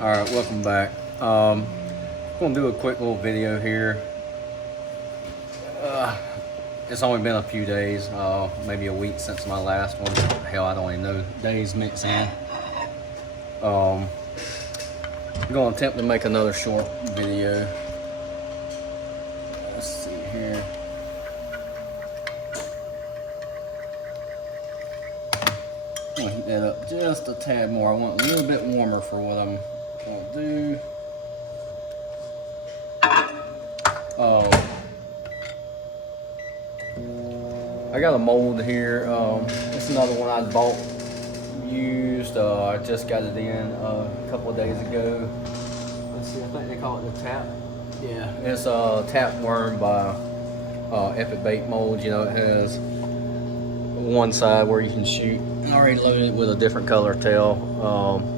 All right, welcome back. Gonna do a quick little video here. It's only been a few days, maybe a week since my last one. Hell, I don't even know days mix in. I'm gonna attempt to make another short video. Let's see here. I'm gonna heat that up just a tad more. I want a little bit warmer for what I'm gonna do. I got a mold here. It's another one I bought used. I just got it in a couple of days ago. Let's see, I think they call it the Tap. Yeah, it's a Tap Worm by Epic Bait Mold. You know, it has one side where you can shoot. I already loaded it with a different color tail.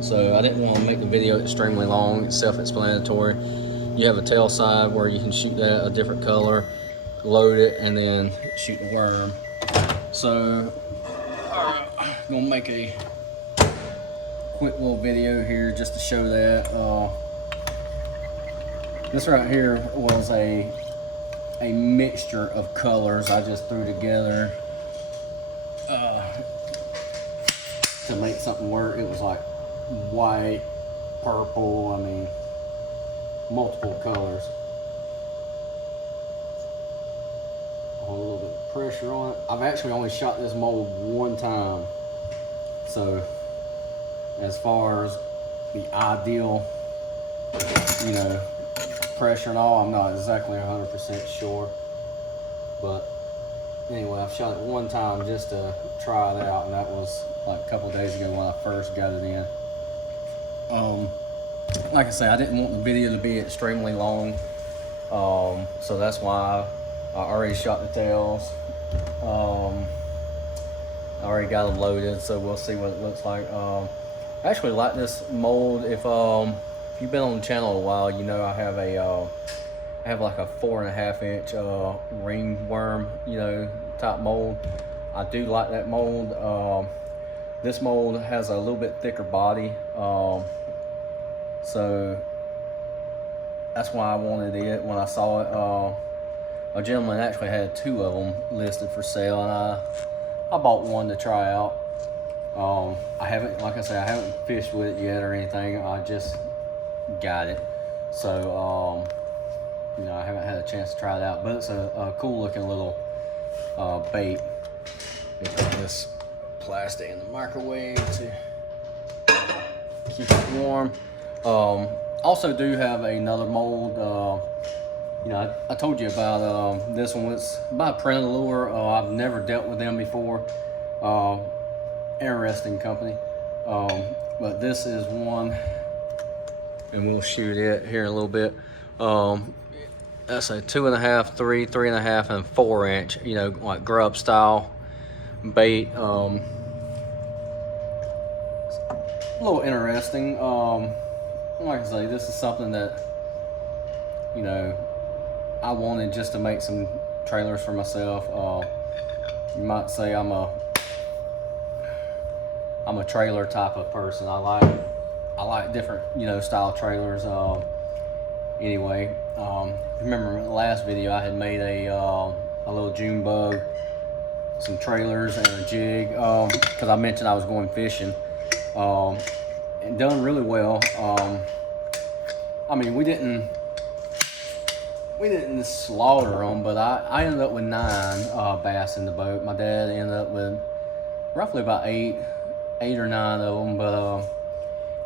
So I didn't want to make the video extremely long. It's self-explanatory. You have a tail side where you can shoot that a different color, load it, and then shoot the worm. So I'm gonna make a quick little video here just to show that. This right here was a mixture of colors I just threw together to make something work. It was like white, purple, I mean, multiple colors. A little bit of pressure on it. I've actually only shot this mold one time, so as far as the ideal, you know, pressure and all, I'm not exactly 100% sure, but anyway, I've shot it one time just to try it out, and that was like a couple of days ago when I first got it in. Like I say, I didn't want the video to be extremely long, so that's why I already shot the tails. I already got them loaded, so we'll see what it looks like. I actually like this mold. If you've been on the channel a while, you know I have like a 4.5 inch ringworm, you know, type mold. I do like that mold. This mold has a little bit thicker body, so that's why I wanted it when I saw it. A gentleman actually had 2 of them listed for sale, and I bought one to try out. I haven't, like I say, I haven't fished with it yet or anything. I just got it, so you know, I haven't had a chance to try it out. But it's a cool looking little bait. Let me put this plastic in the microwave to keep it warm. Also do have another mold. You know, I told you about this one. It's by Predator. I've never dealt with them before. Interesting company. But this is one, and we'll shoot it here in a little bit. That's a 2.5, 3, 3.5, and 4 inch, you know, like grub style bait. A little interesting. Like I say, this is something that, you know, I wanted just to make some trailers for myself. You might say I'm a trailer type of person. I like different, you know, style trailers. Anyway, remember in the last video I had made a little June bug, some trailers, and a jig, because I mentioned I was going fishing, and done really well. I mean, we didn't slaughter them, but I ended up with 9 bass in the boat. My dad ended up with roughly about 8 or 9 of them, but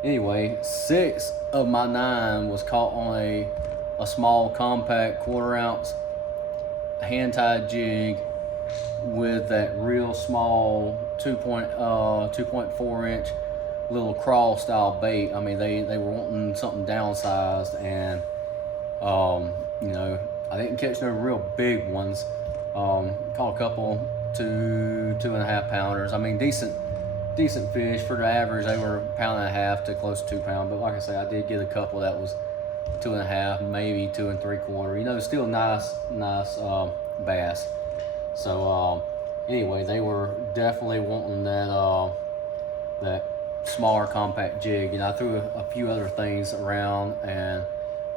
anyway, 6 of my 9 was caught on a small compact 1/4 ounce hand-tied jig with that real small 2.4 inch little crawl style bait. I mean, they were wanting something downsized, and you know, I didn't catch no real big ones. Caught a couple 2.5 pounders. I mean, decent fish. For the average, they were 1.5 to close to 2 pounds. But like I say, I did get a couple that was 2.5, maybe 2 3/4. You know, still nice bass. So anyway, they were definitely wanting that smaller compact jig. You know, I threw a few other things around and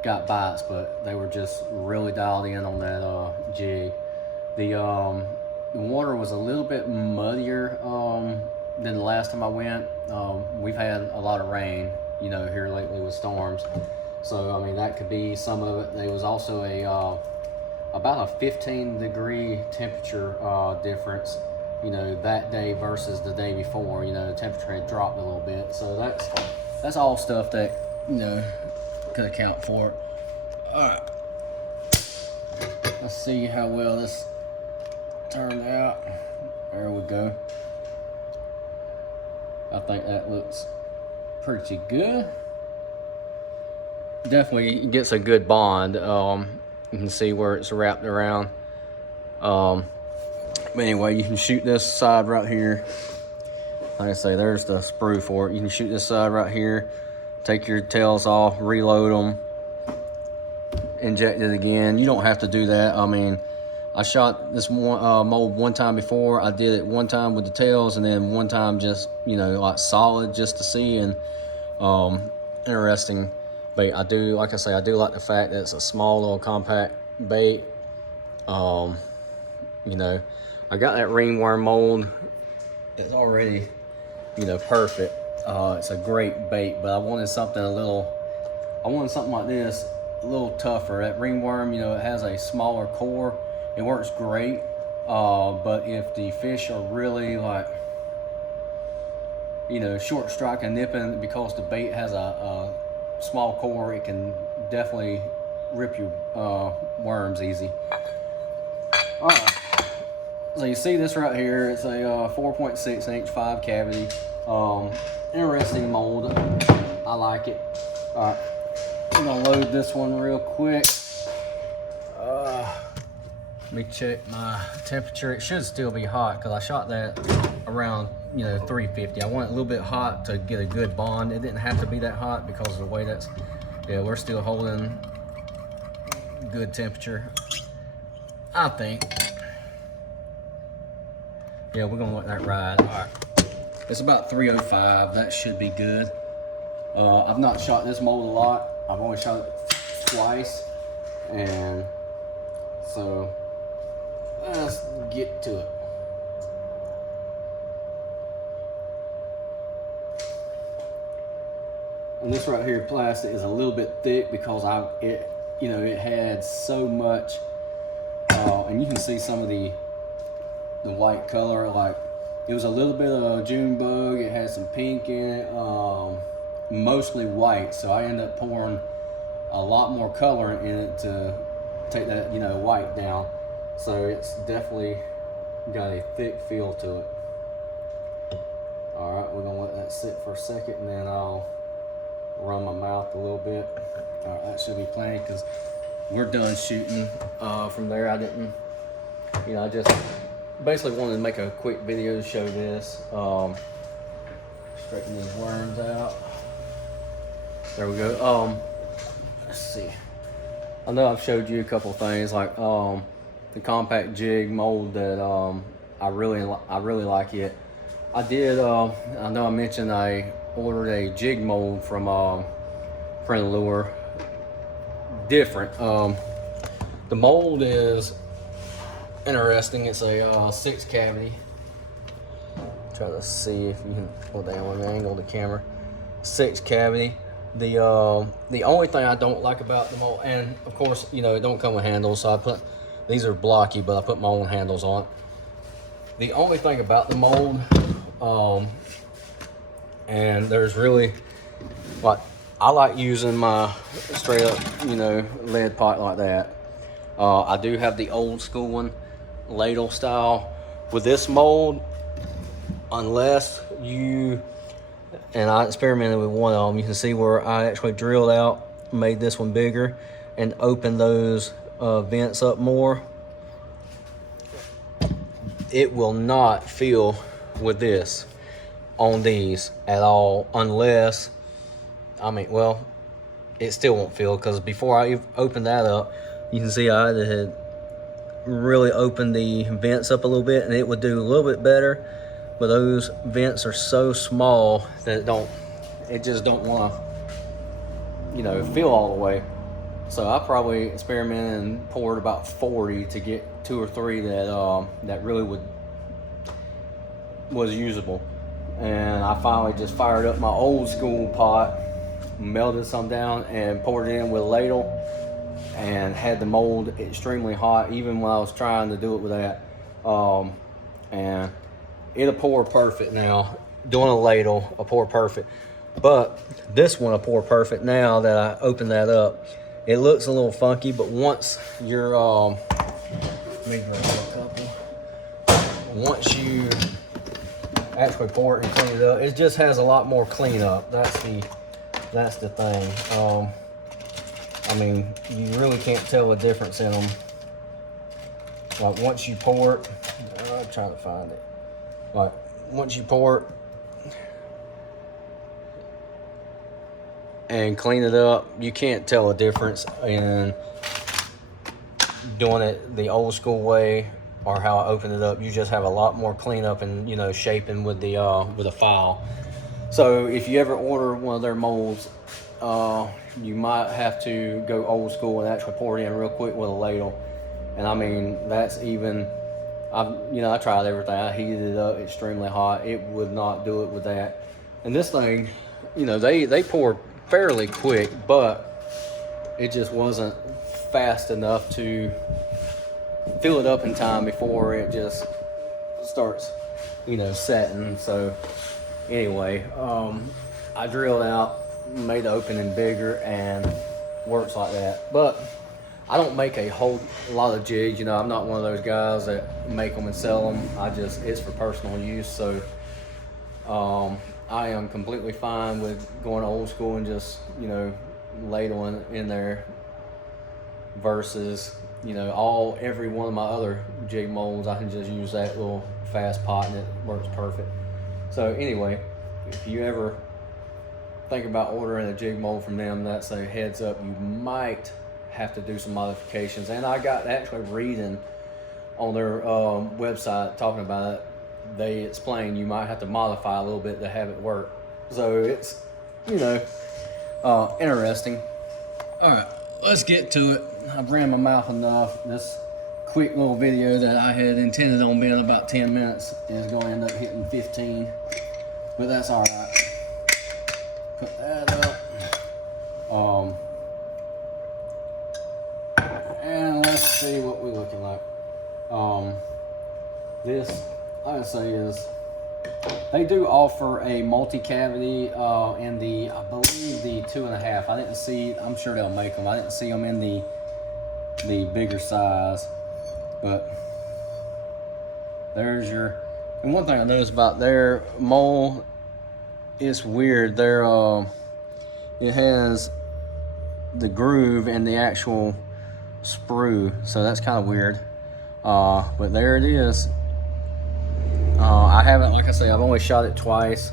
got bites, but they were just really dialed in on that jig. The water was a little bit muddier than the last time I went. We've had a lot of rain, you know, here lately with storms. So, I mean, that could be some of it. There was also about a 15-degree temperature difference, you know, that day versus the day before. You know, the temperature had dropped a little bit. So that's all stuff that, you know, could account for it. All right. Let's see how well this turned out. There we go. I think that looks pretty good. Definitely gets a good bond. You can see where it's wrapped around. But anyway, you can shoot this side right here. Like I say, there's the sprue for it. You can shoot this side right here, take your tails off, reload them, inject it again. You don't have to do that. I mean, I shot this mold one time before. I did it one time with the tails, and then one time just, you know, like solid just to see. And interesting bait. I do, like I say, I do like the fact that it's a small little compact bait. You know, I got that ringworm mold. It's already, you know, perfect. It's a great bait, but I wanted something like this, a little tougher. That ringworm, you know, it has a smaller core. It works great, but if the fish are really like, you know, short strike and nipping, because the bait has a small core, it can definitely rip your worms easy. All right, so you see this right here. It's a 4.6 inch 5 cavity. Interesting mold. I like it. All right, I'm gonna load this one real quick. Let me check my temperature. It should still be hot because I shot that around, you know, 350. I want it a little bit hot to get a good bond. It didn't have to be that hot because of the way that's, yeah, we're still holding good temperature, I think. Yeah, we're gonna let that ride. All right, it's about 305. That should be good. I've not shot this mold a lot. I've only shot it twice, and so let's get to it. And this right here, plastic, is a little bit thick because it had so much, and you can see some of the white color. Like, it was a little bit of June bug. It had some pink in it, mostly white. So I ended up pouring a lot more color in it to take that, you know, white down. So it's definitely got a thick feel to it. All right, we're gonna let that sit for a second, and then I'll run my mouth a little bit. All right, that should be plenty because we're done shooting from there. I didn't, you know, I just basically wanted to make a quick video to show this. Straighten these worms out. There we go. Let's see. I know I've showed you a couple things like the compact jig mold that I really like it. I did. I know I mentioned I ordered a jig mold from Friend Lure. Different. The mold is interesting. It's a 6 cavity. Try to see if you can. Well, damn, let me angle the camera. 6 cavity. The only thing I don't like about the mold, and of course, you know, it don't come with handles, so I put, these are blocky, but I put my own handles on it. The only thing about the mold, and there's really, like, I like using my straight up, you know, lead pot like that. I do have the old school one, ladle style. With this mold, unless you, and I experimented with one of them, you can see where I actually drilled out, made this one bigger, and opened those vents up more. It will not feel with this on these at all, unless, I mean, well, it still won't feel, because before I opened that up, you can see I had really opened the vents up a little bit, and it would do a little bit better. but those vents are so small that it just don't want to, you know, fill all the way. So I probably experimented and poured about 40 to get 2 or 3 that really was usable. And I finally just fired up my old school pot, melted some down, and poured it in with a ladle, and had the mold extremely hot, even when I was trying to do it with that. And it'll pour perfect now. Doing a ladle, will pour perfect. But this one will pour perfect now that I opened that up. It looks a little funky, but once you're, let me grab a couple. Once you actually pour it and clean it up, it just has a lot more cleanup. That's the thing. I mean, you really can't tell the difference in them. Like once you pour it, I'm trying to find it. Like once you pour it and clean it up, you can't tell a difference in doing it the old school way or how I opened it up. You just have a lot more cleanup and, you know, shaping with the file. So if you ever order one of their molds, you might have to go old school and actually pour it in real quick with a ladle. And I mean, that's even, I tried everything. I heated it up extremely hot. It would not do it with that. And this thing, you know, they pour fairly quick, but it just wasn't fast enough to fill it up in time before it just starts, you know, setting. So anyway, I drilled out, made the opening bigger, and works like that. But I don't make a whole lot of jigs. You know, I'm not one of those guys that make them and sell them. It's for personal use. So I am completely fine with going old school and just, you know, ladling in there versus, you know, every one of my other jig molds. I can just use that little fast pot and it works perfect. So anyway, if you ever think about ordering a jig mold from them, that's a heads up. You might have to do some modifications. And I got actually reading on their website talking about it. They explain you might have to modify a little bit to have it work. So it's, you know, interesting. All right, let's get to it. I've ran my mouth enough. This quick little video that I had intended on being about 10 minutes is going to end up hitting 15, but that's all right. Put that up. And let's see what we're looking like. This, like I say, is they do offer a multi-cavity in the, I believe, the 2.5. I didn't see. I'm sure they'll make them. I didn't see them in the bigger size, but there's your. And one thing I noticed about their mold, it's weird. It has the groove and the actual sprue, so that's kind of weird. But there it is. I haven't, like I say, I've only shot it twice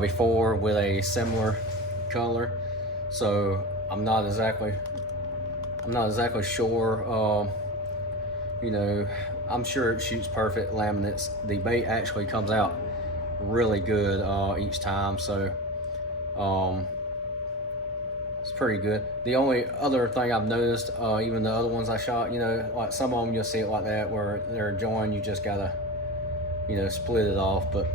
before with a similar color, so I'm not exactly sure. You know, I'm sure it shoots perfect laminates. The bait actually comes out really good each time, so it's pretty good. The only other thing I've noticed, even the other ones I shot, you know, like some of them you'll see it like that where they're joined, you just gotta, you know, split it off. But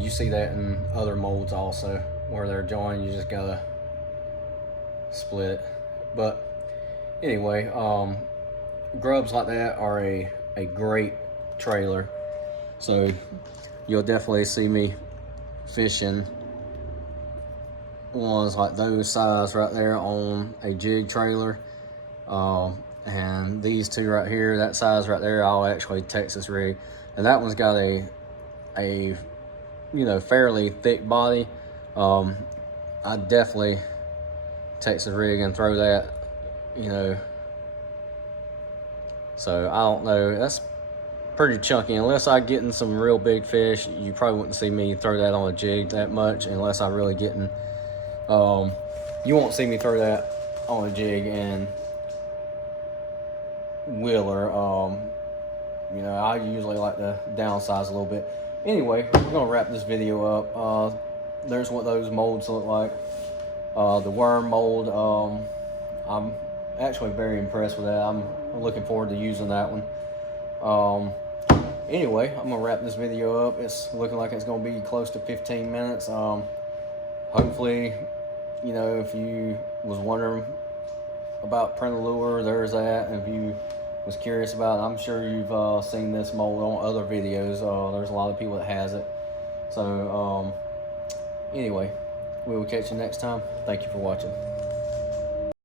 you see that in other molds also where they're joined, you just gotta split it. But anyway, grubs like that are a great trailer, so you'll definitely see me fishing ones like those size right there on a jig trailer. And these two right here, that size right there, I'll actually Texas rig. And that one's got a you know, fairly thick body. I definitely Texas rig and throw that, you know. So I don't know, that's pretty chunky. Unless I get in some real big fish, you probably wouldn't see me throw that on a jig that much unless I really get in. You won't see me throw that on a jig and wheeler. You know, I usually like to downsize a little bit. Anyway, we're gonna wrap this video up. There's what those molds look like. The worm mold, I'm actually very impressed with that. I'm looking forward to using that one. Anyway, I'm gonna wrap this video up. It's looking like it's gonna be close to 15 minutes. Hopefully, you know, if you was wondering about Print a Lure, there's that. And if you was curious about it, I'm sure you've seen this mold on other videos. There's a lot of people that has it. So anyway, we will catch you next time. Thank you for watching.